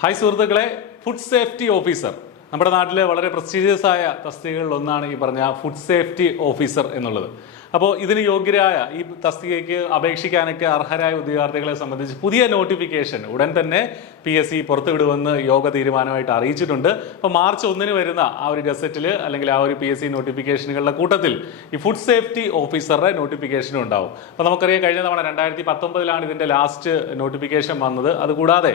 Hi സുഹൃത്തുക്കളെ, food safety officer നമ്മുടെ നാട്ടിലെ വളരെ പ്രസ്റ്റീജിയസ് ആയ തസ്തികകളിൽ ഒന്നാണ് ഈ പറഞ്ഞ ഫുഡ് സേഫ്റ്റി ഓഫീസർ എന്നുള്ളത്. അപ്പോൾ ഇതിന് യോഗ്യരായ ഈ തസ്തികയ്ക്ക് അപേക്ഷിക്കാനൊക്കെ അർഹരായ ഉദ്യോഗാർത്ഥികളെ സംബന്ധിച്ച് പുതിയ നോട്ടിഫിക്കേഷൻ ഉടൻ തന്നെ PSC പുറത്തുവിടുമെന്ന് യോഗ തീരുമാനമായിട്ട് അറിയിച്ചിട്ടുണ്ട്. അപ്പോൾ മാർച്ച് 1 വരുന്ന ആ ഒരു ഗസറ്റിൽ അല്ലെങ്കിൽ ആ ഒരു PSC നോട്ടിഫിക്കേഷനുകളുടെ കൂട്ടത്തിൽ ഈ ഫുഡ് സേഫ്റ്റി ഓഫീസറുടെ നോട്ടിഫിക്കേഷനും ഉണ്ടാവും. അപ്പോൾ നമുക്കറിയാം, കഴിഞ്ഞ തവണ 2019 ഇതിൻ്റെ ലാസ്റ്റ് നോട്ടിഫിക്കേഷൻ വന്നത്. അതുകൂടാതെ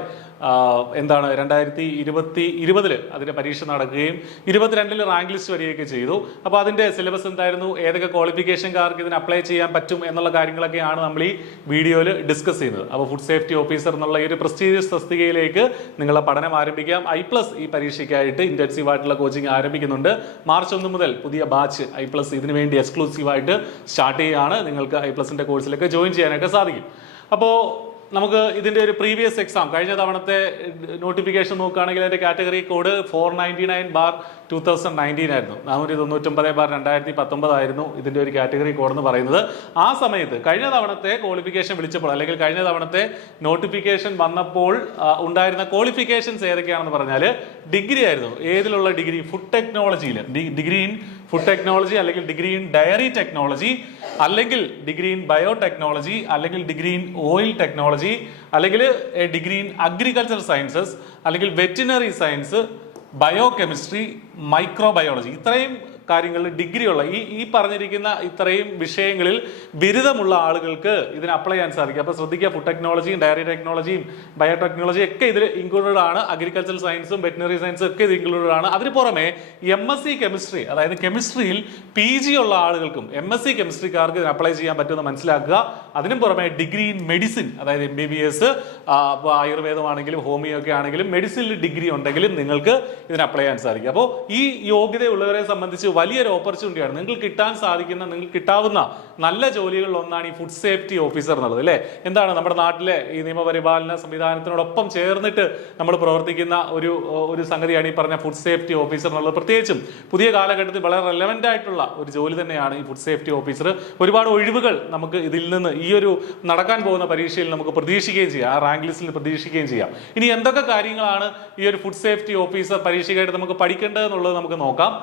2020 അതിൻ്റെ പരീക്ഷ നടക്കുകയും 22 റാങ്ക് ലിസ്റ്റ് വരികയൊക്കെ ചെയ്തു. അപ്പോൾ അതിൻ്റെ സിലബസ് എന്തായിരുന്നു, ഏതൊക്കെ ക്വാളിഫിക്കേഷൻകാർക്ക് ഇതിന് അപ്ലൈ ചെയ്യാൻ പറ്റും എന്നുള്ള കാര്യങ്ങളൊക്കെയാണ് നമ്മൾ ഈ വീഡിയോയിൽ ഡിസ്കസ് ചെയ്യുന്നത്. അപ്പോൾ ഫുഡ് സേഫ്റ്റി ഓഫീസർ എന്നുള്ള ഈ ഒരു പ്രസ്റ്റീജിയസ് തസ്തികയിലേക്ക് നിങ്ങളുടെ പഠനം ആരംഭിക്കാം. I+ ഈ പരീക്ഷയ്ക്കായിട്ട് ഇന്റൻസീവ് ആയിട്ടുള്ള കോച്ചിങ് ആരംഭിക്കുന്നുണ്ട്. മാർച്ച് 1 മുതൽ പുതിയ ബാച്ച് I+ ഇതിനു വേണ്ടി എക്സ്ക്ലൂസീവായിട്ട് സ്റ്റാർട്ട് ചെയ്യുകയാണ്. നിങ്ങൾക്ക് I+ന്റെ കോഴ്സിലൊക്കെ ജോയിൻ ചെയ്യാനൊക്കെ സാധിക്കും. അപ്പോൾ നമുക്ക് ഇതിൻ്റെ ഒരു പ്രീവിയസ് എക്സാം കഴിഞ്ഞ തവണത്തെ നോട്ടിഫിക്കേഷൻ നോക്കുകയാണെങ്കിൽ അതിൻ്റെ കാറ്റഗറി കോഡ് 499/2019 ആയിരുന്നു. 499/2019 ആയിരുന്നു ഇതിൻ്റെ ഒരു കാറ്റഗറി കോഡ് എന്ന് പറയുന്നത്. ആ സമയത്ത് കഴിഞ്ഞ തവണത്തെ ക്വാളിഫിക്കേഷൻ വിളിച്ചപ്പോൾ അല്ലെങ്കിൽ കഴിഞ്ഞ തവണത്തെ നോട്ടിഫിക്കേഷൻ വന്നപ്പോൾ ഉണ്ടായിരുന്ന ക്വാളിഫിക്കേഷൻസ് ഏതൊക്കെയാണെന്ന് പറഞ്ഞാൽ ഡിഗ്രി ആയിരുന്നു. ഏതിലുള്ള ഡിഗ്രി? ഫുഡ് ടെക്നോളജിയിൽ ഡിഗ്രി ഇൻ ഫുഡ് ടെക്നോളജി, അല്ലെങ്കിൽ ഡിഗ്രി ഇൻ ഡയറി ടെക്നോളജി, അല്ലെങ്കിൽ ഡിഗ്രി ഇൻ ബയോടെക്നോളജി, അല്ലെങ്കിൽ ഡിഗ്രി ഇൻ ഓയിൽ ടെക്നോളജി, അല്ലെങ്കിൽ ഡിഗ്രി ഇൻ അഗ്രികൾച്ചർ സയൻസസ്, അല്ലെങ്കിൽ veterinary science, bio chemistry, microbiology. ഇത്രയും കാര്യങ്ങളിൽ ഡിഗ്രിയുള്ള ഈ പറഞ്ഞിരിക്കുന്ന ഇത്രയും വിഷയങ്ങളിൽ ബിരുദമുള്ള ആളുകൾക്ക് ഇതിന് അപ്ലൈ ചെയ്യാൻ സാധിക്കും. അപ്പോൾ ശ്രദ്ധിക്കുക, ഫുഡ് ടെക്നോളജിയും ഡയറി ടെക്നോളജിയും ബയോടെക്നോളജിയും ഒക്കെ ഇതിൽ ഇൻക്ലൂഡഡ് ആണ്. അഗ്രികൾച്ചർ സയൻസും വെറ്റിനറി സയൻസും ഒക്കെ ഇത് ഇൻക്ലൂഡഡ് ആണ്. അതിന് പുറമെ MSc കെമിസ്ട്രി, അതായത് കെമിസ്ട്രിയിൽ PG ഉള്ള ആളുകൾക്കും MSc കെമിസ്ട്രിക്കാർക്ക് ഇതിന് അപ്ലൈ ചെയ്യാൻ പറ്റുമെന്ന് മനസ്സിലാക്കുക. അതിനും പുറമെ ഡിഗ്രി ഇൻ മെഡിസിൻ, അതായത് MBBS, ആയുർവേദമാണെങ്കിലും ഹോമിയോ ഒക്കെ ആണെങ്കിലും മെഡിസിനിൽ ഡിഗ്രി ഉണ്ടെങ്കിലും നിങ്ങൾക്ക് ഇതിന് അപ്ലൈ ചെയ്യാൻ സാധിക്കും. അപ്പോൾ ഈ യോഗ്യതയുള്ളവരെ സംബന്ധിച്ച് വലിയൊരു ഓപ്പർച്യൂണിറ്റിയാണ്. നിങ്ങൾക്ക് കിട്ടാവുന്ന നല്ല ജോലികളിൽ ഒന്നാണ് ഈ ഫുഡ് സേഫ്റ്റി ഓഫീസർ എന്നുള്ളത്, അല്ലേ? എന്താണ് നമ്മുടെ നാട്ടിലെ ഈ നിയമപരിപാലന സംവിധാനത്തിനോടൊപ്പം ചേർന്നിട്ട് നമ്മൾ പ്രവർത്തിക്കുന്ന ഒരു സംഗതിയാണ് ഈ പറഞ്ഞ ഫുഡ് സേഫ്റ്റി ഓഫീസർ എന്നുള്ളത്. പ്രത്യേകിച്ചും പുതിയ കാലഘട്ടത്തിൽ വളരെ റെലവൻ്റ് ആയിട്ടുള്ള ഒരു ജോലി തന്നെയാണ് ഈ ഫുഡ് സേഫ്റ്റി ഓഫീസർ. ഒരുപാട് ഒഴിവുകൾ നമുക്ക് ഇതിൽ നിന്ന് ഈ ഒരു നടക്കാൻ പോകുന്ന പരീക്ഷയിൽ നമുക്ക് പ്രതീക്ഷിക്കുകയും ചെയ്യാം, ആ റാങ്ക് ലിസ്റ്റിൽ പ്രതീക്ഷിക്കുകയും ചെയ്യാം. ഇനി എന്തൊക്കെ കാര്യങ്ങളാണ് ഈ ഒരു ഫുഡ് സേഫ്റ്റി ഓഫീസർ പരീക്ഷയ്ക്കായിട്ട് നമുക്ക് പഠിക്കേണ്ടതെന്നുള്ളത് നമുക്ക് നോക്കാം.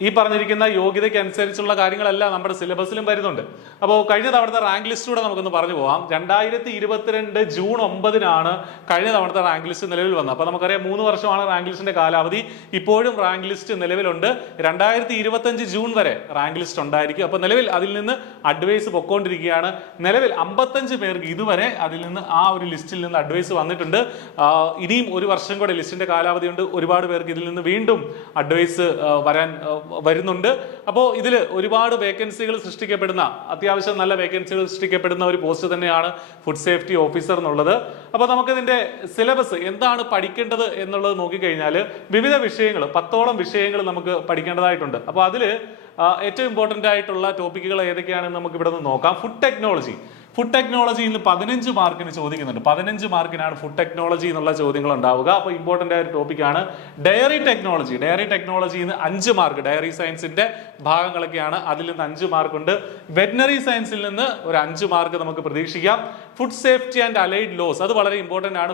ഈ പറഞ്ഞിരിക്കുന്ന യോഗ്യതയ്ക്ക് അനുസരിച്ചുള്ള കാര്യങ്ങളെല്ലാം നമ്മുടെ സിലബസിലും വരുന്നുണ്ട്. അപ്പോൾ കഴിഞ്ഞ തവണത്തെ റാങ്ക് ലിസ്റ്റൂടെ നമുക്കൊന്ന് പറഞ്ഞു പോകാം. 2022 ജൂൺ 9 കഴിഞ്ഞ തവണത്തെ റാങ്ക് ലിസ്റ്റ് നിലവിൽ വന്നത്. അപ്പോൾ നമുക്കറിയാം 3 വർഷമാണ് റാങ്ക് ലിസ്റ്റിന്റെ കാലാവധി. ഇപ്പോഴും റാങ്ക് ലിസ്റ്റ് നിലവിലുണ്ട്. 2025 ജൂൺ വരെ റാങ്ക് ലിസ്റ്റ് ഉണ്ടായിരിക്കും. അപ്പോൾ നിലവിൽ അതിൽ നിന്ന് അഡ്വൈസ് പൊക്കോണ്ടിരിക്കുകയാണ്. നിലവിൽ 55 പേർക്ക് ഇതുവരെ അതിൽ നിന്ന് ആ ഒരു ലിസ്റ്റിൽ നിന്ന് അഡ്വൈസ് വന്നിട്ടുണ്ട്. ഇനിയും 1 വർഷം കൂടെ ലിസ്റ്റിന്റെ കാലാവധിയുണ്ട്. ഒരുപാട് പേർക്ക് ഇതിൽ നിന്ന് വീണ്ടും അഡ്വൈസ് വരുന്നുണ്ട്. അപ്പോൾ ഇതിൽ ഒരുപാട് വേക്കൻസികൾ സൃഷ്ടിക്കപ്പെടുന്ന, അത്യാവശ്യം നല്ല വേക്കൻസികൾ സൃഷ്ടിക്കപ്പെടുന്ന ഒരു പോസ്റ്റ് തന്നെയാണ് ഫുഡ് സേഫ്റ്റി ഓഫീസർ എന്നുള്ളത്. അപ്പോൾ നമുക്കിതിന്റെ സിലബസ് എന്താണ് പഠിക്കേണ്ടത് എന്നുള്ളത് നോക്കിക്കഴിഞ്ഞാൽ വിവിധ വിഷയങ്ങൾ, 10ഓളം വിഷയങ്ങൾ നമുക്ക് പഠിക്കേണ്ടതായിട്ടുണ്ട്. അപ്പോൾ അതിൽ ഏറ്റവും ഇമ്പോർട്ടൻ്റ് ആയിട്ടുള്ള ടോപ്പിക്കുകൾ ഏതൊക്കെയാണെന്ന് നമുക്ക് ഇവിടെ നിന്ന് നോക്കാം. ഫുഡ് ടെക്നോളജി ഇന്ന് 15 മാർക്കിന് ചോദിക്കുന്നുണ്ട്. 15 മാർക്കിനാണ് ഫുഡ് ടെക്നോളജി എന്നുള്ള ചോദ്യങ്ങൾ ഉണ്ടാവുക. അപ്പോൾ ഇമ്പോർട്ടൻ്റ് ആയ ഒരു ടോപ്പിക്കാണ് ഡയറി ടെക്നോളജി ഇന്ന് 5 മാർക്ക്. ഡയറി സയൻസിന്റെ ഭാഗങ്ങളൊക്കെയാണ്. അതിൽ നിന്ന് 5 മാർക്കുണ്ട്. വെറ്റിനറി സയൻസിൽ നിന്ന് ഒരു 5 മാർക്ക് നമുക്ക് പ്രതീക്ഷിക്കാം. Food safety and allied laws, അത് വളരെ ഇമ്പോർട്ടൻ്റ് ആണ്.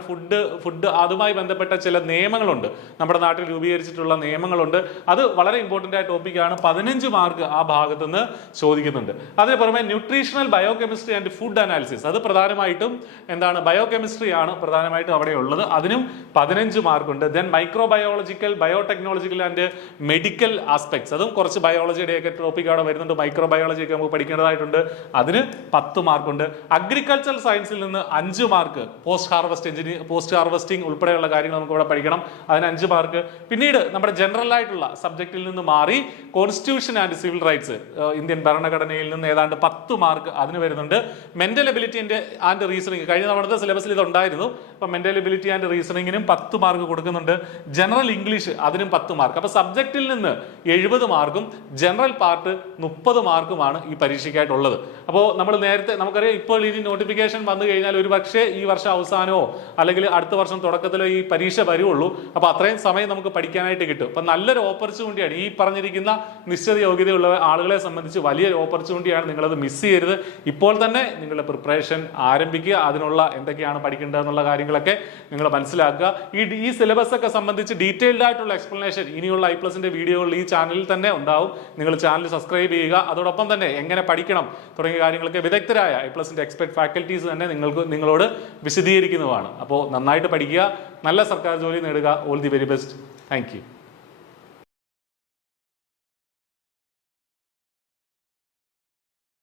ഫുഡ് അതുമായി ബന്ധപ്പെട്ട ചില നിയമങ്ങളുണ്ട്, നമ്മുടെ നാട്ടിൽ രൂപീകരിച്ചിട്ടുള്ള നിയമങ്ങളുണ്ട്. അത് വളരെ ഇമ്പോർട്ടൻ്റ് ആയ ടോപ്പിക്കാണ്. 15 മാർക്ക് ആ ഭാഗത്തുനിന്ന് ചോദിക്കുന്നുണ്ട്. അതിന് പുറമെ nutritional biochemistry and food analysis, അത് പ്രധാനമായിട്ടും എന്താണ്, ബയോകെമിസ്ട്രി ആണ് പ്രധാനമായിട്ടും അവിടെ ഉള്ളത്. അതിനും 15 മാർക്കുണ്ട്. Then microbiological, biotechnological and medical aspects, അതും കുറച്ച് ബയോളജിയുടെയൊക്കെ ടോപ്പിക് അവിടെ വരുന്നുണ്ട്. മൈക്രോബയോളജി ഒക്കെ നമുക്ക് പഠിക്കേണ്ടതായിട്ടുണ്ട്. അതിന് 10 മാർക്കുണ്ട്. അഗ്രികൾച്ചർ സയൻസിൽ നിന്ന് 5 മാർക്ക്. പോസ്റ്റ് ഹാർവസ്റ്റിംഗ് ഉൾപ്പെടെയുള്ള കാര്യങ്ങൾ നമുക്ക് ഇവിടെ പഠിക്കണം. അതിന് 5 മാർക്ക്. പിന്നീട് നമ്മുടെ ജനറൽ ആയിട്ടുള്ള സബ്ജക്റ്റിൽ നിന്ന് മാറി constitution and civil rights, Indian ഭരണഘടനയിൽ നിന്ന് ഏതാണ്ട് 10 മാർക്ക് അതിന് വരുന്നുണ്ട്. മെന്റൽ എബിലിറ്റി ആൻഡ് റീസണിങ്, കഴിഞ്ഞ തവണത്തെ സിലബസിൽ ഇതുണ്ടായിരുന്നു. അപ്പം മെന്റൽ എബിലിറ്റി ആൻഡ് റീസണിങ്ങിനും 10 മാർക്ക് കൊടുക്കുന്നുണ്ട്. ജനറൽ ഇംഗ്ലീഷ് അതിനും 10 മാർക്ക്. അപ്പോൾ സബ്ജക്റ്റിൽ നിന്ന് 70 മാർക്കും ജനറൽ പാർട്ട് 30 മാർക്കുമാണ് ഈ പരീക്ഷയ്ക്കായിട്ടുള്ളത്. അപ്പോൾ നമ്മൾ നേരത്തെ നമുക്കറിയാം, ഇപ്പോൾ ഇനി നോട്ടിഫിക്കേഷൻ വന്നു കഴിഞ്ഞാൽ ഒരു പക്ഷേ ഈ വർഷം അവസാനമോ അല്ലെങ്കിൽ അടുത്ത വർഷം തുടക്കത്തിലോ ഈ പരീക്ഷ വരുള്ളൂ. അപ്പോൾ അത്രയും സമയം നമുക്ക് പഠിക്കാനായിട്ട് കിട്ടും. അപ്പം നല്ലൊരു ഓപ്പർച്യൂണിറ്റിയാണ്. ഈ പറഞ്ഞിരിക്കുന്ന നിശ്ചിത യോഗ്യതയുള്ള ആളുകളെ സംബന്ധിച്ച് വലിയൊരു ഓപ്പർച്യൂണിറ്റിയാണ്. നിങ്ങളത് മിസ് ചെയ്യരുത്. ഇപ്പോൾ തന്നെ നിങ്ങളുടെ പ്രിപ്പറേഷൻ ആരംഭിക്കുക. അതിനുള്ള എന്തൊക്കെയാണ് പഠിക്കേണ്ടതെന്നുള്ള കാര്യങ്ങളൊക്കെ നിങ്ങൾ മനസ്സിലാക്കുക. ഈ സിലബസ് ഒക്കെ സംബന്ധിച്ച് ഡീറ്റെയിൽഡ് ആയിട്ടുള്ള എക്സ്പ്ലനേഷൻ ഇനിയുള്ള ഐപ്ലസിന്റെ വീഡിയോകൾ ഈ ചാനലിൽ തന്നെ ഉണ്ടാവും. നിങ്ങൾ ചാനൽ സബ്സ്ക്രൈബ് ചെയ്യുക. അതോടൊപ്പം തന്നെ എങ്ങനെ പഠിക്കണം തുടങ്ങിയ കാര്യങ്ങളൊക്കെ വിദഗ്ധരായ ഐപ്ലസിന്റെ എക്സ്പെർട്ട് ഫാക്കൽറ്റീസ് തന്നെ നിങ്ങളോട് വിശദീകരിക്കുന്നതാണ്. അപ്പോൾ നന്നായിട്ട് പഠിക്കുക, നല്ല സർക്കാർ ജോലി നേടുക. All the very best. Thank you.